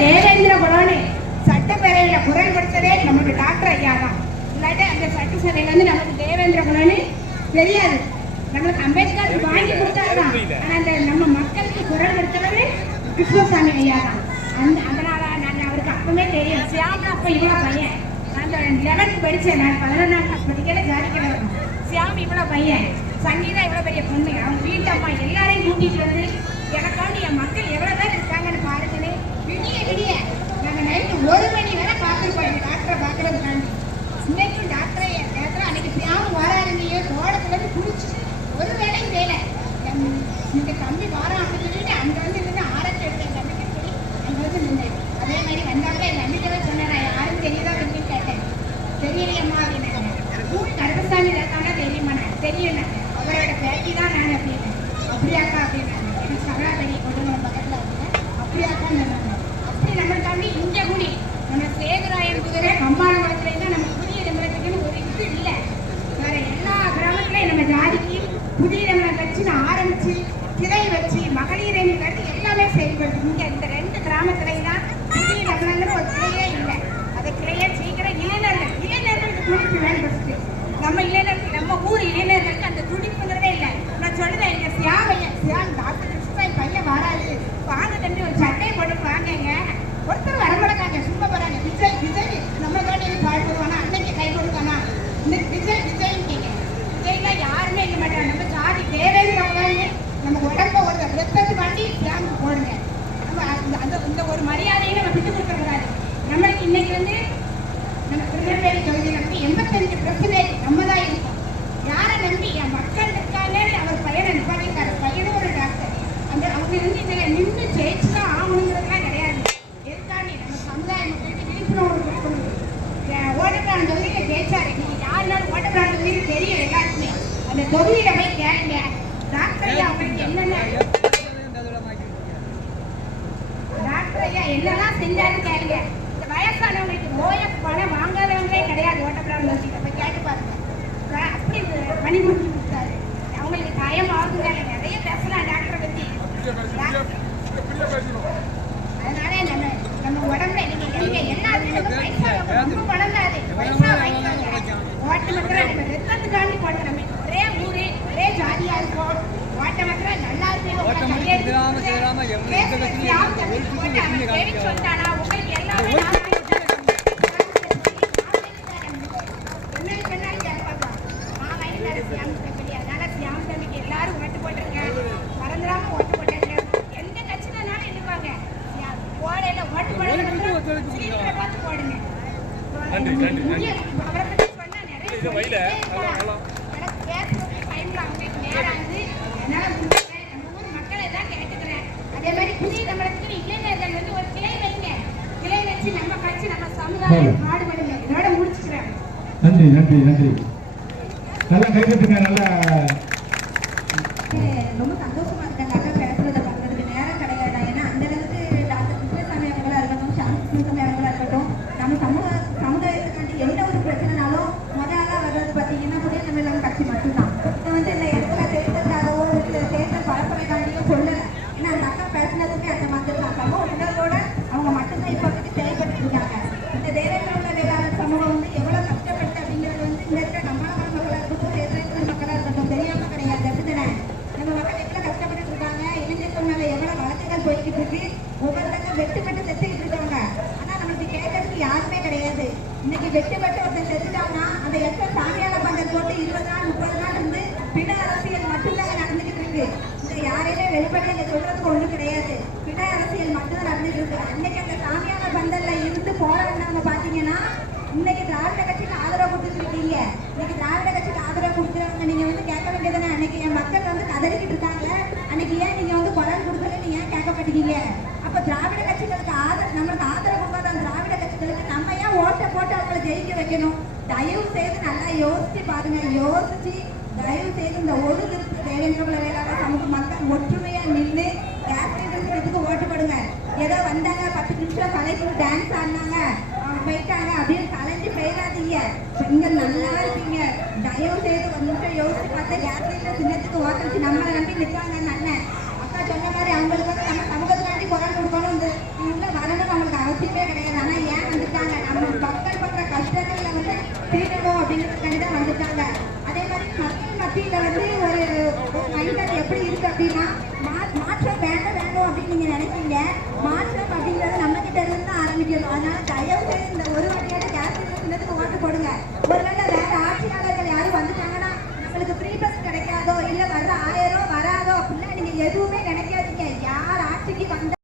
தேவேந்திர குலம்னு சட்டப்பேரவையில குரல் கொடுத்ததே நமக்கு டாக்டர் ஐயா தான். இல்லாட்டி அந்த சட்டசபையில நமக்கு தேவேந்திர குலம்னு தெரியாது. நம்மளுக்கு அம்பேத்கர் வாங்கி கொடுத்தாருதான். ஆனா அந்த நம்ம மக்களுக்கு குரல் கொடுத்தது கிருஷ்ணசாமி ஐயா தான். அதனால நான் அவருக்கு அப்பவே தெரியும். சியாமன் அப்ப இவ்வளவு பையன். நான் 11th படிச்சேன். நான் 11ஆம் கிளாஸ் படிக்கல ஜாதிக்கல. சியாம் இவ்வளவு பையன், சங்கீதா இவ்வளவு பெரிய பொண்ணு. அவங்க வீட்டு அம்மா எல்லாரையும் கூட்டிட்டு வந்து எனக்காண்டி என் மக்கள் எவ்வளவு பேர் இருக்காங்கன்னு பாருங்கன்னு விடிய விடிய நாங்க நைட்டு 1 மணி வரை பார்த்துருப்போம் எங்க டாக்டரை பார்க்கறதுக்காண்டி. இன்னைக்கும் டாக்டரை அன்னைக்கு சியாம் வராருங்கயோ தோட்டத்துல இருந்து குடிச்சு ஒரு வேலையும் வேலை இந்த தம்பி வாரம் அப்படின்னு சொல்லிட்டு அங்க வந்து இருந்து ஆரத்தி எடுத்தேன் தம்பிக்கு சொல்லி அங்க வந்து நின்றேன். அதே மாதிரி வந்தாங்க என் நம்பிக்கையே சொன்னேன். நான் யாரும் தெரியுதா அப்படின்னு கேட்டேன். தெரியலையம்மா அப்படின்னு. கருப்பசாமி இருக்கானா தெரியுமா? நான் தெரியும். அவரோட பேட்டி தான் நான் அப்படின்னு. அப்படியாக்கா அப்படின்னாங்க. எனக்கு சகலா பெரிய கொடுங்க பக்கத்துல இருந்தேன். அப்படியாக்கான்னு சொன்னாங்க. அப்படி நம்மளுக்காண்டி இங்க கூடி நம்ம சேகராயன் குதிரை கம்மாளத்துல இருந்தா நம்ம புதிய தமிழகத்துக்குன்னு ஒரு இது இல்லை. வேற எல்லா கிராமத்துலயும் நம்ம ஜாதிக்கு புதிய தமிழக கட்சின்னு ஆரம்பிச்சு கிளை வச்சு மகளிர் அணி கட்டி எல்லாமே செயல்படுது. இங்க இந்த 2 கிராமத்துலையும் தான் புதிய தமிழகம்னு ஒரு கிளையே இல்லை. அதை கிளையே சீக்கிரம் இளைஞர்களுக்கு துடிப்பு வேணும். நம்ம இளைஞர்கள் நம்ம ஊர் இளைஞர்களுக்கு அந்த துடிப்புங்கிறதே இல்லை. நான் சொல்லுவேன் எங்க சியாம் டாக்டர் கிருஷ்ணன் பையன் வராது வாங்க தம்பி ஒரு சட்டையை போட்டு வாங்க. ஒருத்தர் வரமாட்டாங்க, சும்மா போறாங்க. விஜய் விஜய் நம்ம காட்டி பாடுவானா அன்னைக்கு கை கொடுத்தானா இன்னைக்கு விஜய் விஜய்ன்னு கேட்க விஜய்லாம் யாருமே இருக்க மாட்டாங்க. நம்ம ஜாதி தேவைன்னு நம்ம உடம்ப ஒரு ரத்தத்து வாண்டி சியாமுக்கு போடுங்க. நம்ம அந்த ஒரு மரியாதையை நம்ம விட்டு கொடுக்க கூடாது. நம்மளுக்கு இன்னைக்கு வந்து நம்ம திருநெல்வேலி தொகுதியில் வந்து 85% நம்ம தான் இருக்கோம். யாரை நம்பி என் மக்கள் இருக்காங்கன்னு அவர் பையனை நிப்பாட்டிருக்காரு. பையனும் ஒரு டாக்டர். அவங்க வந்து இதில் நின்று ஜெயிச்சு தான் ஆகணுங்கிறதுலாம் கிடையாது. எதுக்காண்டி நம்ம சமுதாய மக்களுக்கு விழிப்புணர்வு கொடுக்கணும். ஓட்டப்பிரான் தொகுதியில் ஜெயிச்சாரு. நீங்கள் யாருனாலும் ஓட்டப்பிரான் தொகுதியில் தெரியும் எல்லாருக்குமே. அந்த தொகுதியில போய் கேளுங்க டாக்டர் ஐயா அவங்களுக்கு என்னென்ன டாக்டர் ஐயா என்னெல்லாம் செஞ்சாருன்னு கேளுங்க. இந்த வயசானவங்களுக்கு ஓஎஃப் பணம் வாங்காதவங்களே கிடையாது. ஓட்டப்பிரான் தொகுதியில் போய் கேட்டு பாருங்க. அப்படி பணி முடிச்சு கொடுத்தாரு. அவங்களுக்கு காயம் ஆகுங்க. நிறைய பேசலாம் டாக்டரை பத்தி. அதனால நம்ம உடம்புல நீங்க எல்லாத்துக்கும் பைசா ரொம்ப பணம் தான். அது பைசா வாங்கிக்காங்க. ஓட்ட மக்கள் நம்ம ரத்தத்துக்காண்டி போட்ட நம்ம ஒரே ஊரு ஒரே ஜாதியா இருக்கும். ஓட்ட மக்கள் நல்லா இருக்கு சொல்லிட்டானா உங்களுக்கு எல்லாமே எல்லாரும் ஓட்டு போட்டுருங்க. மறந்துடாம ஓட்டு போட்டுருங்க. எந்த கட்சினாலும் இருப்பாங்க. போடையில ஓட்டு போடுங்க பார்த்து போடுங்க. அவரை பத்தி சொன்னா நிறைய டைம்ல அவங்களுக்கு நேரம் ஆகுது. அதனால நம்ம ஊர் மக்களை தான் கேட்டுக்கிறேன். அதே மாதிரி புதிய தமிழகத்துக்கு இளைஞர்கள் வந்து ஒரு கிளை வைங்க. கிளை வச்சு நம்ம கட்சி நம்ம சமுதாயம் பாடுபடுங்க. இதோட முடிச்சுக்கிறேன். நன்றி நன்றி நன்றி. நல்லா கைப்பற்றுங்க. நல்லா ரொம்ப சந்தோஷமா இருக்காங்க பேசுறத பார்க்கறதுக்கு நேரம் கிடையாது. ஏன்னா அந்த அளவுக்கு டாக்டர் கிருஷ்ணசாமி அவங்களா இருக்கட்டும், சாந்தி கிருஷ்ணசாமி அவங்களா இருக்கட்டும், நம்ம சமுதாயத்துக்காண்டி எந்த ஒரு பிரச்சனைனாலும் முதல்ல வர்றது பார்த்தீங்கன்னா புதிய தமிழகம் கட்சி மட்டும்தான். இதை வந்து இந்த இடத்துல தேர்தலுக்காகவோ இல்லை தேர்தல் பரப்புரைக்காண்டியும் சொல்லலை. ஏன்னா அந்த அக்கா பேசினதுமே அந்த மாதிரி தான் சமூக உணர்வோட அவங்க மட்டும்தான் இப்போ வந்து செயல்பட்டு இருக்காங்க. இந்த தேவேந்திர வேளாண் சமூகம் வந்து எவ்வளோ கஷ்டப்பட்டு அப்படிங்கிறது வந்து இந்த இருக்கிற நம்மளான மக்களாக இருக்கட்டும், தேர்தல் மக்களாக இருக்கட்டும் தெரியாம கிடையாது. அப்படித்தானே நம்ம மக்கள் எவ்வளோ கஷ்டப்பட்டு இருக்காங்க. இளைஞர்கள் மேலே எவ்வளோ வழக்குகள் போய்கிட்டு இருக்கு. ஒவ்வொருத்தங்க வெட்டுப்பட்டு செத்துக்கிட்டு இருக்காங்க. ஆனால் நம்மளுக்கு கேட்கறதுக்கு யாருமே கிடையாது. இன்னைக்கு வெட்டுப்பட்டு ஒருத்தர் செத்துட்டாங்கன்னா அந்த எத்தனை சாமியால பந்தல் போட்டு 20 நாள் 30 நாள் இருந்து பிண அரசியல் மட்டும்தான் நடந்துகிட்டு இருக்கு. இந்த யாரையுமே வெளிப்படையா இங்க சொல்றதுக்கு ஒன்றும் கிடையாது. பிண அரசியல் மட்டும்தான் நடந்துட்டு இருக்கு. அன்னைக்கு அந்த சாமியால பந்தல்ல இருந்து போராடினவங்க பாத்தீங்கன்னா இன்னைக்கு திராவிட கட்சிக்கு ஆதரவு கொடுத்துருக்கீங்க. இன்னைக்கு திராவிட கட்சிக்கு ஆதரவு கொடுக்குறவங்க நீங்க வந்து கேட்க வேண்டியதுன்னு அன்னைக்கு என் மக்கள் வந்து கதறிக்கிட்டு இருக்காங்க. அன்னைக்கு ஏன் நீங்க வந்து குரல் கொடுக்கலன்னு ஏன் கேட்க மாட்டேங்கிறீங்க? அப்ப திராவிட கட்சிகளுக்கு நம்மளுக்கு ஆதரவு கொடுக்காத திராவிட கட்சிகளுக்கு நம்ம ஏன் ஓட்டை போட்டு அவங்களை ஜெயிக்க வைக்கணும்? தயவு செய்து நல்லா யோசிச்சு பாருங்க. யோசிச்சு தயவு செய்து இந்த ஒரு திருப்பி தேவேந்திர வேளாண் சமூக மக்கள் ஒற்றுமையா நின்று கேப்டனுக்கு ஓட்டு போடுங்க. ஏதோ வந்தாங்க 10 நிமிஷம் கலைக்கு டான்ஸ் ஆடினாங்க போயிட்டாங்க அப்படின்னு கலைஞ்சு போயிடாதீங்க. பெண்கள் நல்லா இருப்பீங்க. தயவு செய்து ஒரு நிமிஷம் யோசிச்சு பார்த்தா கேப்டன் சின்னத்துக்கு ஓட்டச்சு நம்மளை நம்பி நிற்காங்க. அண்ணன் அக்கா சொன்ன மாதிரி அவங்களுக்கு வந்து நம்ம சமூகத்துக்காண்டி குரல் கொடுக்கணும். இந்த வரணும் அவங்களுக்கு அப்படிங்கிறதுக்காண்டி தான் வந்துட்டாங்க. அதே மாதிரி மக்கள் மத்தியில் வந்து ஒரு மைண்ட் செட் எப்படி இருக்கு அப்படின்னா மாற்றம் வேண்டும் அப்படின்னு நீங்க நினைச்சீங்க. மாற்றம் அப்படிங்கிறது நம்ம கிட்ட இருந்து தான் ஆரம்பிக்கணும். அதனால